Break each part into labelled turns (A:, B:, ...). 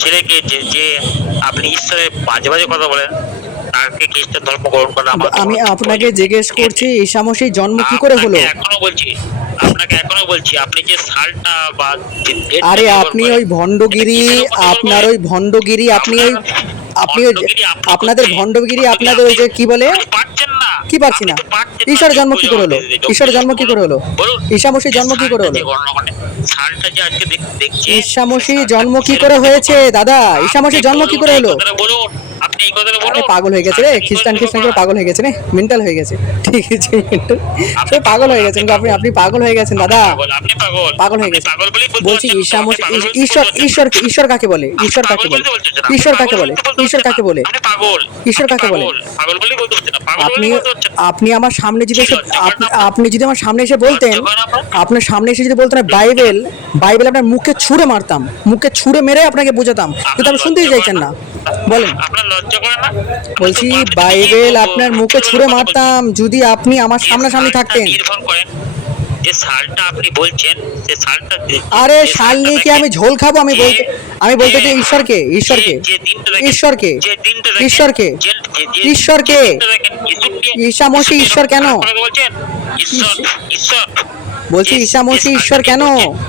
A: ছেলেকে যে যে আপনি ঈশ্বরের বাজে বাজে কথা বলেন তাকে খ্রিস্টান ধর্ম গ্রহণ করা
B: আমি আপনাকে জিজ্ঞেস করছি ঈশামশির জন্ম কি করে হলো?
A: এখনও বলছি আপনাকে এখনও বলছি আপনি যে সালটা বা
B: আরে আপনি ওই ভণ্ডগিরি আপনার ওই ভণ্ডগিরি আপনি ওই আপনি আপনাদের। ভণ্ডগিরি আপনাদের ওই যে কি বলে?
A: আপনি পারছেন না।
B: কি পারছি না। ঈশ্বরের জন্ম কি করে হলো? ঈশার জন্ম কি করে হলো?
A: ঈশা
B: মশি জন্ম কি করে হলো?
A: ঈশা যে গণনা- সালটা যে আজকে দেখ- দেখছি
B: ঈশামশির জন্ম কি করে হয়েছে দাদা ঈশামশির জন্ম কি করে হলো?
A: আপনি এই কথাটা বলুন।
B: পাগল হয়ে গেছে রে খ্রিস্টান খ্রিস্টান করে পাগল হয়ে গেছে রে মেন্টাল হয়ে গেছে। ঠিক আছে। সে পাগল হয়ে গেছেন আপনি আপনি পাগল। হয়ে গেছেন দাদা।
A: আপনি পাগল
B: পাগল। হয়ে
A: আপনি
B: গেছে
A: পাগল
B: বলছি
A: পাগল বলেই
B: ঈশ্বর ঈশ্বর ঈশ্বর কাকে বলে? ঈশ্বর কাকে বলে? ঈশ্বর কাকে বলে? ঈশ্বর কাকে বলে?
A: পাগল।
B: ঈশ্বর কাকে বলে?
A: পাগল, বলেই বলতে হচ্ছে না পাগল
B: আপনি আপনি আমার সামনে যদি এসে আপনি- যদি আমার সামনে এসে বলতেন
A: আপনার?
B: আপনার সামনে এসে যদি বলতেন বাইবেল বাইবেল আপনার মুখে ছুঁড়ে মারতাম। মুখে ছুঁড়ে মেরে আপনাকে বোঝাতাম। কিন্তু আপনি শুনতেই চাইছেন না। বলেন বলছি বাইবেল আপনার মুখে ছুঁড়ে মারতাম যদি আপনি আমার সামনাসামনি থাকতেন
A: যে সালটা আপনি বলছেন সালটা যে-
B: আরে শাল নিয়ে কি আমি ঝোল খাব আমি বলতে আমি বলতে চাই ঈশ্বরকে ঈশ্বরকে ঈশ্বরকে ঈশ্বরকে ঈশ্বরকে ঈশা মসি ঈশ্বর কেন? বলছি ঈশা মসি ঈশ্বর কেন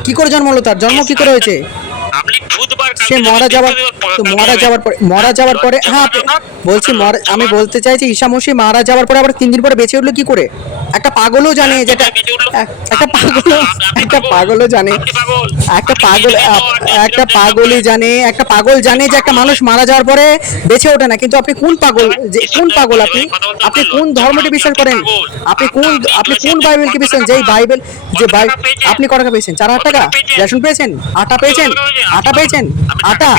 B: কি করে জন্ম হলো তার জন্ম কি করে হয়েছে
A: আপনি বুধবার
B: সে মারা যাওয়ার তো মারা যাওয়ার পরে মারা যাওয়ার পরে হ্যাঁ বলছি মরা- আমি বলতে চাইছি ঈশা মসি মারা যাওয়ার পরে আবার তিন দিন পরে বেঁচে উঠল কি করে? একটা পাগলও জানে যেটা একটা পাগল একটা পাগলও জানে একটা পাগল একটা পাগলই জানে একটা পাগল জানে যে একটা মানুষ মারা যাওয়ার পরে বেঁচে ওঠে না। কিন্তু আপনি কোন পাগল যে কোন পাগল আপনি? আপনি কোন ধর্মটি বিশ্বাস করেন? আপনি কোন আপনি কোন বাইবেলকে বিশ্বাস যেই বাইবেল যে বাই আপনি কত টাকা পেয়েছেন? চার হাজার টাকা রেশন পেয়েছেন? আটা পেয়েছেন? আটা পেয়েছেন? আটা।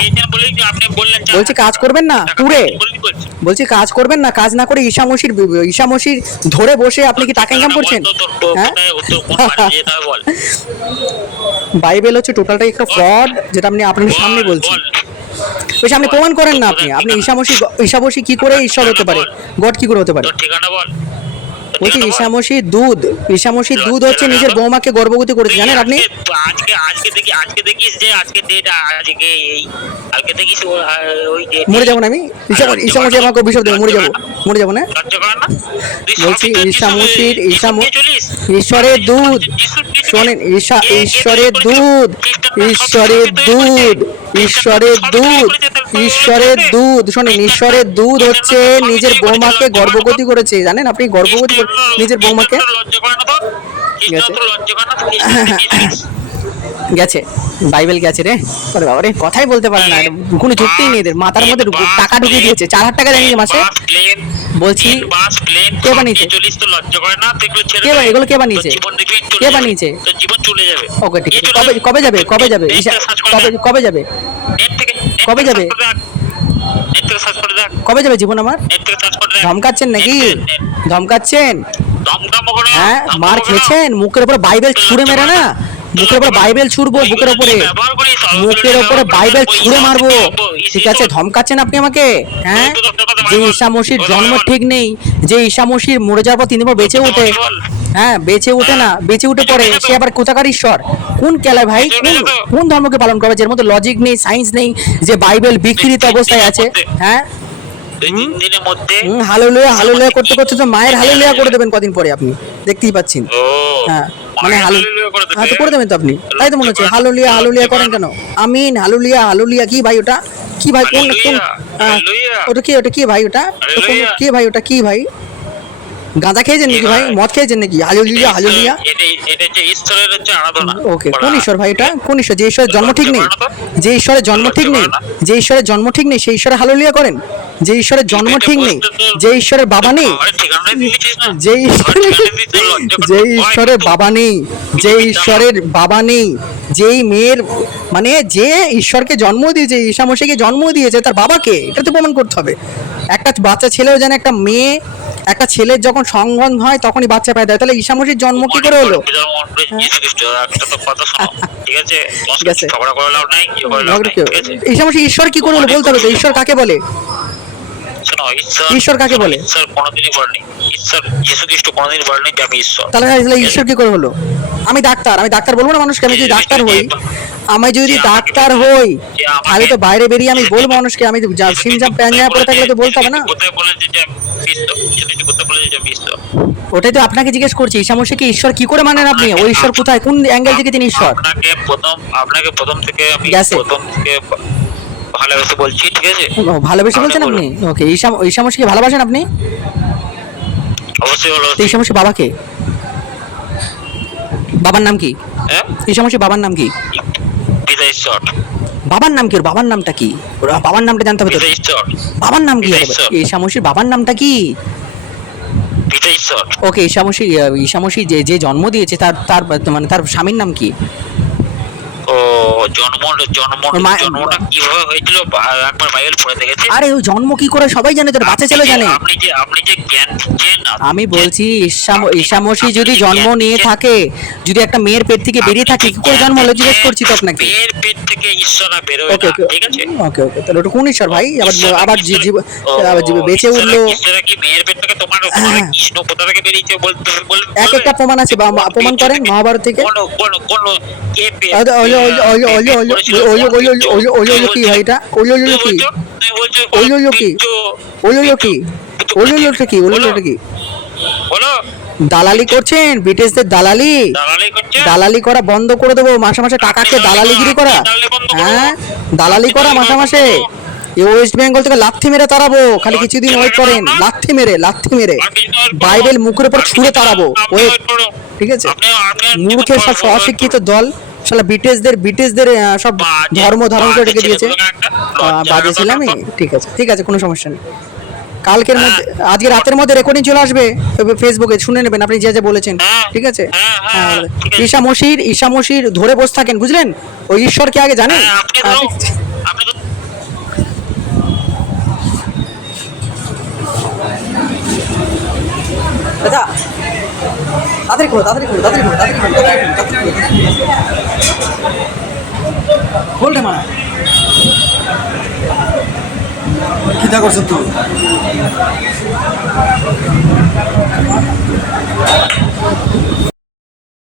B: বলছি কাজ করবেন না?
A: বলেই বলছি।
B: কাজ করবেন না কাজ না করে ঈশামসির ঈশামসির ধরে বসে আপনি কি টাকা ইনকাম করছেন? হ্যাঁ। বাইবেল হচ্ছে টোটালটাই একটা ফ্রড যেটা আপনি আপনার সামনে বলছি
A: বল।
B: বলছি। আপনি প্রমাণ করেন না আপনি। আপনি ঈশামসি ঈশামসি কি করে ঈশ্বর হতে পারে? গড কি করে হতে পারে?
A: ঠিকানা বল।
B: বলছি। ঈশামসির দুধ ঈশামসির দুধ হচ্ছে নিজের বৌমাকে গর্ভবতী করেছে জানেন আপনি
A: আজকে- আজকে দেখি আজকে দেখিস যে আজকে ডেট আজকে এই কালকে দেখিস ওই date-
B: মরে যাব না আমি ঈশামসি আমাকে অভিশাপ দেবে মরে যাব মরে যাব না বলছি
A: সবই তো
B: ঈশা
A: যিশু-
B: মসির
A: যিশু
B: ঈশা ম-
A: নিয়ে চলিস।
B: ঈশ্বরের দুধ শোনেন ঈশা ঈশ্বরের দুধ ঈশ্বরের। দুধ ঈশ্বরের দুধ ঈশ্বরের দুধ শোনেন ঈশ্বরের দুধ হচ্ছে নিজের বৌমাকে? গর্ভবতী করেছে জানেন আপনি গর্ভবতী নিজের বৌমাকে। গেছে। বাইবেল গেছে রে। ওরে বাবা রে কথাই বলতে পারে না। কোনো যুক্তিই নেই এদের। মাথার মধ্যে টাকা ঢুকিয়ে দিয়েছে। চার হাজার টাকা জানিয়ে মাসে বলছি
A: বাস, প্লেন,
B: কে বানিয়েছে?
A: চলিস তো লজ্জা করে না? তো এগুলো ছেড়ে
B: কে। এগুলো কে বানিয়েছে? কে। বানিয়েছে?
A: তোর জীবন চলে যাবে।
B: ওকে ঠিক আছে। কবে কবে যাবে? কবে যাবে? কবে কবে যাবে? কবে যাবে? কবে যাবে জীবন আমার। ধমকাচ্ছেন নাকি? ধমকাচ্ছেন? হ্যাঁ মার খেয়েছেন? মুখের উপর বাইবেল ছুঁড়ে মেরে না? মুখের উপর বাইবেল ছুড়বো বুকের উপরে মুখের উপরে বাইবেল ছুঁড়ে মারবো। ঠিক আছে ধমকাচ্ছেন আপনি আমাকে? হ্যাঁ? যে। ঈশা মসির জন্ম ঠিক নেই যে ঈশা মসির মরে যাওয়ার পর তিন বেঁচে ওঠে হ্যাঁ বেঁচে ওঠে না বেঁচে উঠে পড়ে। সে আবার কোথাকার ঈশ্বর? কোন কেলায় ভাই? কোন কোন ধর্মকে পালন করবে? যের মধ্যে লজিক নেই সায়েন্স নেই যে বাইবেল বিকৃত অবস্থায় আছে। হ্যাঁ?
A: দুই তিন দিনের মধ্যে
B: হুম হালুলিয়া হালুলিয়া করতে করতে তো মায়ের হালেলুয়া করে দেবেন কদিন পরে আপনি। দেখতেই পাচ্ছেন। হ্যাঁ মানে
A: হালুলিয়া
B: হ্যাঁ তো করে দেবেন তো আপনি। তাই তো মনে হচ্ছে হালুলিয়া হালুলিয়া করেন কেন? আমিন হালুলিয়া হালুলিয়া কি ভাই ওটা? কি ভাই কোন হ্যাঁ। ওটা কি ওটা কি ভাই ওটা? কি ভাই ওটা কি ভাই? গাঁজা খেয়েছেন নাকি ভাই? মদ খেয়েছেন নাকি? হালুলিয়া হালুলিয়া ওকে। কোন ঈশ্বর ভাই এটা কোন ঈশ্বর? যে ঈশ্বরের জন্ম ঠিক নেই যে ঈশ্বরের জন্ম ঠিক নেই যে ঈশ্বরের জন্ম ঠিক নেই সেই ঈশ্বরের হালুলিয়া করেন। যে ঈশ্বরের জন্ম ঠিক নেই যে ঈশ্বরের বাবা নেই? যে ঈশ্বরের। যে ঈশ্বরের বাবা নেই যে ঈশ্বরের বাবা নেই যেই মেয়ের মানে যে ঈশ্বরকে জন্ম দিয়েছে ঈশা মশাইকে জন্ম দিয়েছে তার বাবাকে এটা তো প্রমাণ করতে হবে। একটা বাচ্চা ছেলেও যেন একটা মেয়ে একটা ছেলের যখন সংগন হয় তখনই বাচ্চা পায়। দেয় তাহলে ঈশা মসির জন্ম কি করে হলো?
A: ঠিক আছে?
B: ঈশা মসি ঈশ্বর কি করে হলো বলতে হবে তো? ঈশ্বর কাকে বলে?
A: ঈশ্বর
B: কাকে বলে?
A: ঈশ্বর কোনোদিনই বলেনি। ঈশ্বর যীশু খ্রিস্ট কোনোদিন বলেনি যে আমি ঈশ্বর।
B: তাহলে তাহলে ঈশ্বর কি করে হলো? আমি ডাক্তার আমি ডাক্তার বলব না মানুষকে আমি যদি ডাক্তার হই। আমি যদি ডাক্তার হই তাহলে তো বাইরে বেরিয়ে আমি বলব মানুষকে আমি যা- সিম জাম প্যান জামা পরে থাকলে তো বলতে হবে না। ওটাই তো আপনাকে জিজ্ঞেস করছি ঈশামশাইকে ঈশ্বর কি করে মানেন আপনি? ওই ঈশ্বর কোথায়? কোন অ্যাঙ্গেল থেকে তিনি ঈশ্বর?
A: আপনাকে প্রথম আপনাকে প্রথম থেকে আমি প্রথম থেকে ভালোবেসে বলছি ঠিক আছে?
B: ভালোবেসে বলছেন আপনি? ওকে ঈশাম ঈশামশাইকে ভালোবাসেন আপনি?
A: অবশ্যই হলো
B: তো ঈশামশাই বাবাকে? বাবার নাম কি?
A: হ্যাঁ?
B: ঈশামশাই বাবার নাম কি?
A: ঈশ্বর।
B: বাবার নাম কি ওর? বাবার নামটা কি? ওর বাবার নামটা জানতে হবে
A: ঈশ্বর।
B: বাবার নাম কি
A: ঈশ্বর।
B: ঈশামশির বাবার নামটা কি? ওকে ঈশামসি ঈশামসি যে যে জন্ম দিয়েছে তার তার মানে তার স্বামীর নাম কি?
A: জন্ম জন্ম জন্মটা কীভাবে হয়েছিল একবার বাইবেল পড়ে দেখেছি
B: আরে ও জন্ম কি করে সবাই জানে তোর বাচ্চা ছেলে জানে।
A: আপনি যে আপনি যে জ্ঞান দিচ্ছেন
B: আমি বলছি ঈশাম
A: আপনি-
B: যদি জন্ম নিয়ে থাকে যদি একটা মেয়ের পেট থেকে বেরিয়ে থাকে কি করে জন্ম হলো? জিজ্ঞেস করছি তো আপনাকে।
A: মেয়ের পেট থেকে ঈশ্বরা বেরোয়
B: ওকে
A: না
B: ওকে
A: ঠিক আছে?
B: ওকে ওকে তাহলে ওটা কোন ঈশ্বর ভাই? আবার আবার বেঁচে উঠল।
A: কি মেয়ের পেট থেকে? তোমার
B: হ্যাঁ।
A: কৃষ্ণ কোথা থেকে বেরিয়েছে বলতে বল
B: এক একটা প্রমাণ আছে প্রমাণ করেন মহাভারত থেকে।
A: কোন কোন কোন কে
B: যে- ওই যে- ওই যে- ওই যে কি ভাই এটা? যে
A: তুমি
B: কি? ওই যে কি?
A: বিজ্জু-
B: ওই কি ওই যে কি ওই যে কি
A: বলো
B: দালালি করছেন ব্রিটিশদের দালালি
A: দালালি
B: করা বন্ধ করে দেবো মাসে মাসে টাকাকে দালালিগিরি করা
A: দালালি বন্ধ করো।
B: হ্যাঁ দালালি করা মাসে মাসে। এই ওয়েস্ট বেঙ্গল থেকে লাথি মেরে তাড়াবো খালি কিছুদিন ওয়েট করেন লাথি মেরে লাথি মেরে। বাইবেল মুখের উপর ছুঁড়ে তাড়াবো ওয়েট ঠিক আছে মূর্খের সব অশিক্ষিত দল শালা ব্রিটিশদের ব্রিটিশদের সব ধর্ম ধারণ করে রেখে দিয়েছে। বাজে
A: দরকার।
B: ঠিক আছে ঠিক আছে কোনো সমস্যা নেই। কালকের
A: হ্যাঁ।
B: মধ্যে আজকে রাতের মধ্যে রেকর্ডিং চলে আসবে তবে ফেসবুকে শুনে নেবেন আপনি যা যা বলেছেন
A: হ্যাঁ।
B: ঠিক আছে?
A: হ্যাঁ, ঠিক
B: ঈশা মসির ঈশা মসির ধরে বসে থাকেন বুঝলেন? ওই ঈশ্বরকে আগে জানেন? দাদা তাড়াতাড়ি করো তাড়াতাড়ি করো তাড়াতাড়ি করো তাড়াতাড়ি করো তাড়াতাড়ি করো, তাড়াতাড়ি করো বলতে মানা
C: কিতা করছ তুই